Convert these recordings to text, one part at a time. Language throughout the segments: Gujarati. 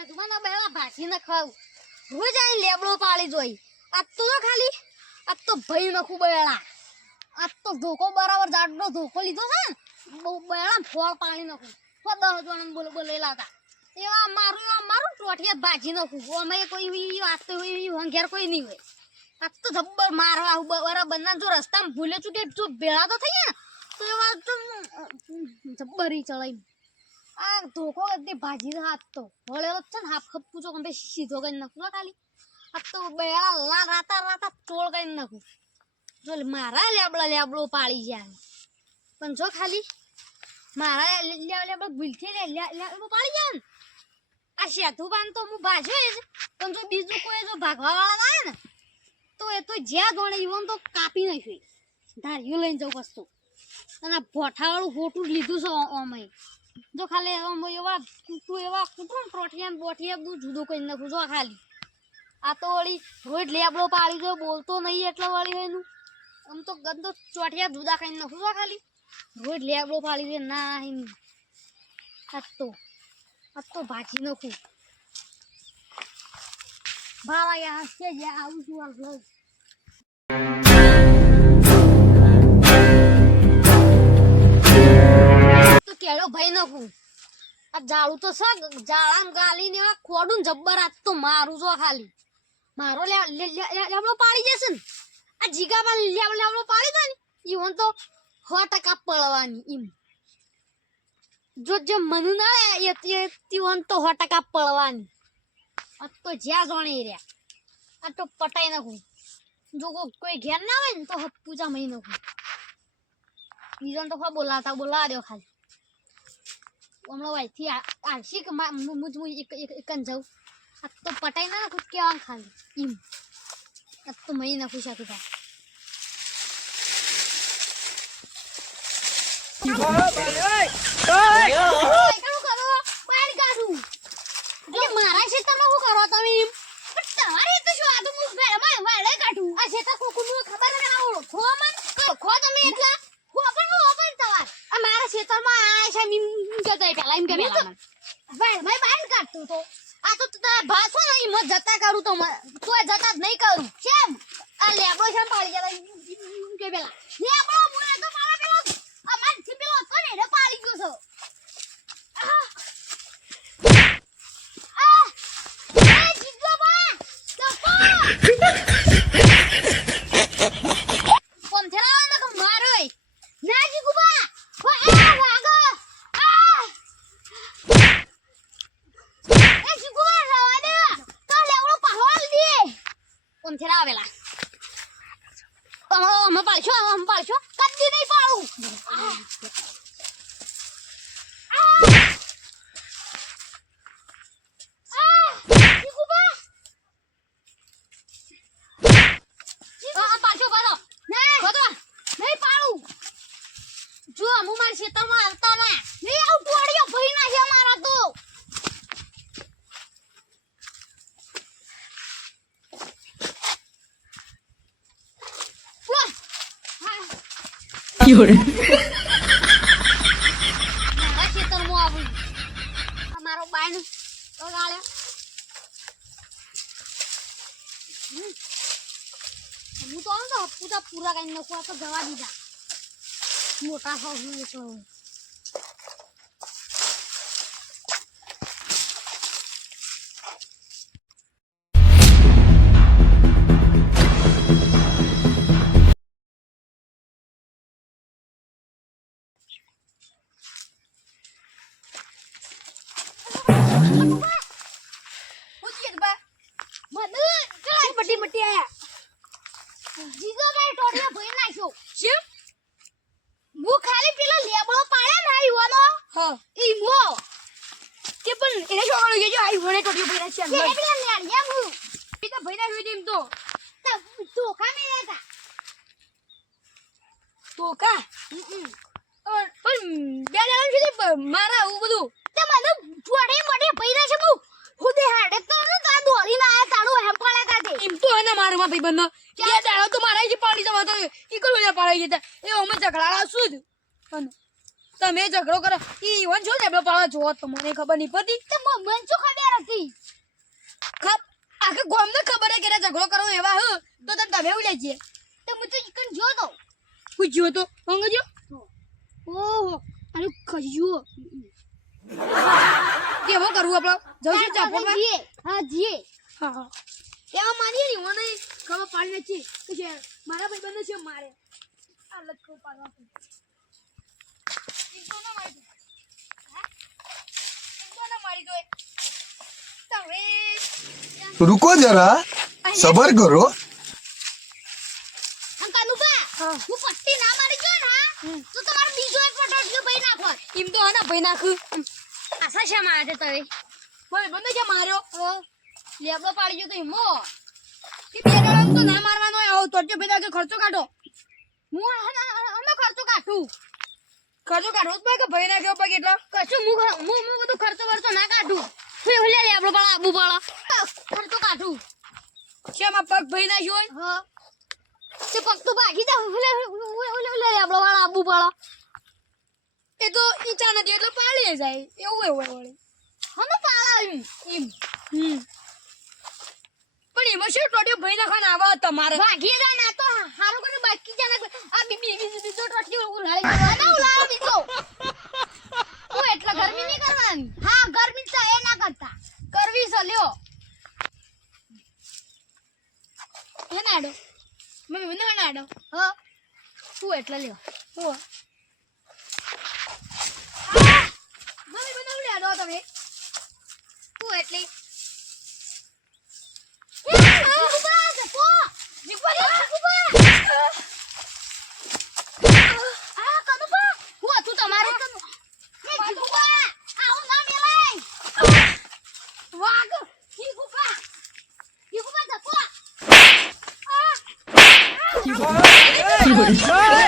શેઠુમાં બેલા ભાજીને ખાવું. રોજ આઈ લેબડો પાડી જોઈ. આ તો ખાલી. આજ તો ભાઈ નખું બેળા આજ તો ધોકો બરાબર જાડનો ધોકો લીધો છે બહુ બેળા ફોળ પાણી નખું. તો દસ જણ બોલ બોલેલા હતા. એવા મારું એવા મારું ટોટિયા ભાજી નખું અમે કોઈ વાત તો વંઘેર કોઈ નહીં હોય. આ તો જબ્બર મારવા બરાબર ના જો રસ્તામાં ભૂલે ચૂકે જો ભેળા તો થઈ ગયા તો એવા તો જબ્બરી ચડાઈ. આ ધોકો કદી ભાજી હાથ તો. વળેલો છે ને હાફ ખપ્પું છો કંપે સીધો કરી નાખું ખાલી. આ તો બેળા લા રાતા રાતા ટોળ કરી નાખું. જો મારા લેબડા લેબડો પાડી જાય પણ જો ખાલી, મારા લે- લે- લેબડા ભૂલથી લેબડો પાડી જાય ને. આ શેઠું પાન તો હું ભાજ્યો જ પણ જો બીજું કોઈ જો ભાગવા વાળા આવે ને, તો એ તો જ્યાં દોડે જીવન તો કાપી નાખ્યું. ધાર્યું લઈને જવું વસ્તુ અને આ ભોઠાવાળું હોટું લીધું છે અમે જો ખાલી આમ એવા કૂટું એવા કૂટું પ્રોઠિયા બોઠિયા બધું જુદું કરી નાખું, જો ખાલી. આ તો વળી રોજ લેબડો પાડી ગયો, બોલતો નહીં એટલે વળી એનું. આમ તો ગંદો ચોટિયા જુદા ખાઈ નાખું, જો ખાલી. રોજ લેબડો પાડી દે ના આ તો આ તો ભાજી નાખું. ભાવા યાર આવું છું આ ભાઈ નાખું આ જાળું તો છે જાળામ ગાલીને આ ખોડું ને જબ્બર આજ તો મારું જો ખાલી મારો લે, લે- લે- લે- પાડી જશે ને. આ જીગામાં લેબ લેવડો પાડી દો ને, ઈવન તો સો ટકા પડવાની એમ. જો, જે મનુ ના રે, એ હોન તો સો ટકા પડવાની આ તો જ્યાં જોણે રહ્યા. આ તો પટાઈ નાખું. જો કોઈ ઘેર ના આવે ને તો પૂજા મહી નાખું. બીજો તો બોલાતા બોલા દો ખાલી. હમણાં વાયથી આવશે કે મુજ મુજ એક એક એક જ જાઉં આ તો પટાઈ ના નાખું કેવા ખાલી એમ આ તો મહી નાખું સાથે ભાઈ મારા ખેતરમાં શું કરો તમે એમ પણ તમારે તો શું આ તો હું ભેળમાં વાળે કાઢું આ ખેતર કોકુનું ખબર ને આવો ખો મન ખો તમે એટલા ખો પણ હું પણ તમાર આ મારા ખેતરમાં આ છે મીમ જતા પેલા મેં બહાર કાઢતું તો આ તો તારા ભાસો ને ઈ મત જતા કરું તો તું જતા જ નહીં કરું કેમ આ લેબડો છે પાડી જતા કે પેલા લેબડો મુએ તો મારા પેલો અમારથી પેલો હતો ને એને પાડી ગયો છો આહ! આહ! એ જીગોબા! ટપો! કોણ થેલા ને કે મારોય? ના જીગોબા! ઓ, આ વાગો! આહ! એ જીગોબા, રવા દે! તો લેવડો પાડવા દે! કોણ થેલા આવેલા? અમે અમે પાડશો અમે પાડશો કદી નહીં પાડું આહ! આહ! આહ! જીગુબા! આ- આ પાછો પાછો. પાછો. નહીં પાડું. જો હું મારા ખેતરમાં આવતા ના નહીં આવું ટોળિયો ભરી નાખ્યો મારો તો વાહ! હા. 有人，બાઈ નું મારો વગાડ્યો હમ. હું તો તો પૂરા કઈ નાખું આ તો જવા દીધા મોટા એટલે પણ જોજો આઈ વણે ટોટિયો ભરી નાખ્યા કે એમ લેણ્યા હું. એ તો ભરી નાખ્યો તેમ તો. તો કા મે હતા તો કા પણ બે જણા સુધી મારા આવું બધું. તે મને ચોડે મોડે પૈરા છે હું દે હાડે તો કા દોરી ના આ તાળો હેમ પડે કાતે એમ તો એના મારું માં ભાઈ બંધ કે તાળો તો મારા જે પાડી જવા તો ઈ કોઈ બધા પાડી જતા? એ અમે ઝઘડા શું જ. તમે ઝઘડો કરો. ઈ ઈવન છો લેબડો પાડવા જોવો તો મને ખબર નહીં પડતી. તો મને શું ખબર હતી? ખબ આખે ગોમને ખબર હે કે ઝઘડો કરો એવા હ? તો તમે તમે ઉડે છે. તો હું તો ચિકન જોતો પૂછ્યો તો. મંગજો ઓહો અરે ખજ્યો. કેવો કરવું આપણો જવું છે જીએ. હા જીએ. હા હા. એવા માની ને મને ખબર પાડી નથી કે મારા ભાઈ બંને છે મારે. આ લખો પાડવા રૂકો જરા. સબર કરો. આશા શા મારે તવે બોલ બંદો કે માર્યો લેબડો પાડી ગયો તો હિમો. ના મારવાનો આવો તો કે ભઈ ખર્ચો કાઢો હું અમે ખર્ચો કાઢું ખર્ચો કાઢવો જ પડે કે ભાઈ નાખ્યો પગ એટલો? કશું હું હું હું બધું ખર્ચો વર્ચો ના કાઢું. હું લે આપણો પાડા આબુ પાડા ખર્ચો કાઢું. શેમાં પગ ભાઈ ના હોય? હા. તે પગ તો ભાગી જા હું લે હું લે આપણો વાળા આબુ પાડા એ તો ઈચ્છા નથી એટલે પાળીએ જાય. એવું એવું વળી. હમે પાડાયું એમ. હમ. પણ એમાં શું ટોટિયો ભાઈ નાખવાના આવા તમારે ભાગી જા ના તો હારું કરી બાકી જા આ બીબી બીજી બીજો ટોટી ઉલાળી કરવા ના ઉલાળો બીજો હું એટલે ગરમી નહીં કરવાની હા ગરમી તો એ ના કરતા કરવી છે લ્યો હે નાડો મમ્મી મને હા નાડો હ હું એટલે લ્યો. હો મમ્મી મને ઉડે આડો તમે. હું એટલે. એ,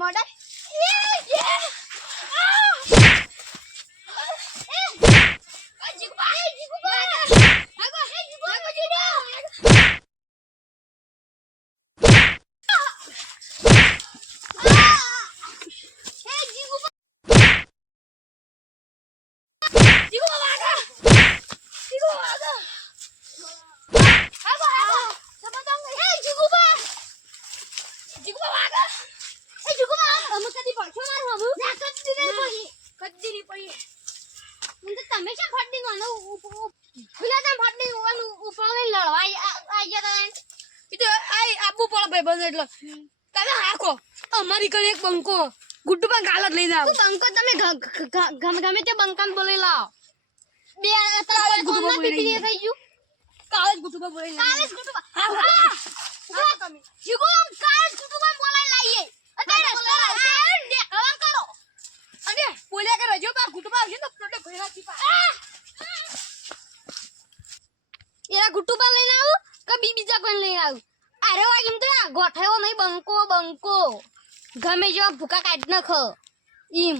જીગુબા, જપો. જીગુબા, જીગુબા. આ, કનુબા. હું હતું તમારે? એ, જીગુબા, આવું ના મેલાય. વાગ. જીગુબા. જીગુબા, જપો. મોડે કદી ની પડી તમે શું ફટની વાનો પેલા તમે ફટની વાનો ઉપર લડવા આઈ ગયા ઈ તો આઈ આબુ ભાઈ એટલે. તમે હાકો. અમારી કણે એક બંકો. ગુડ્ડુ પણ કાલ જ લઈને આવો. બંકો? તમે ગમે ગમે તે બંકાન બોલી લાવ. બે અત્યારે કોમના બોલી થઈ ગયું. કાલે જ ગુડ્ડુ બોલી કાલે જ ગુટુબા હા, તમે. જીગો કાલ જ ગુટુબા બોલાઈ લાઈએ. અત્યારે દેખાવા કરો. અને બોલ્યા કે રજો બા ગુડ્ડુ આવશે ને તો એટલે ભેરા થી પા એરા ગુટુબા લઈને આવું કે બી બીજા કોઈ લઈને આવું? અરે વાગ તો ગોઠાયો નહીં, બંકો બંકો. ગમે જેવા ભૂકા કાઢી નાખો. ઈમ.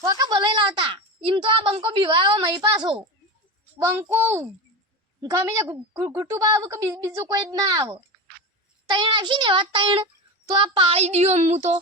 ફોકા બોલાઈ લાવતા. ઈમ તો આ બંકો બીવાયો નહીં પાછો. બંકો ગમે જે ગુટુબા આવું કે બીજું કોઈ જ ના આવે. તૈણ આવશે ને એવા તૈણ? તો આ પાળી દીયો હું તો.